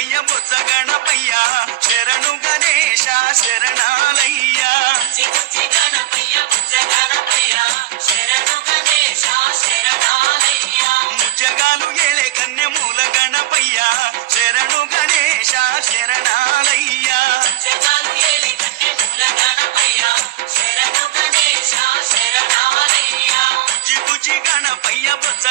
గణపయ్య బొజ్జ గణపయ్య శరణు గణేశ శరణాలయ్యా ముజ్జగాలు ఏలే కన్యమూల గణపయ్య శరణు గణేశ శరణాలయ్యా బుజ్జి బుజ్జి గణపయ్య బొజ్జ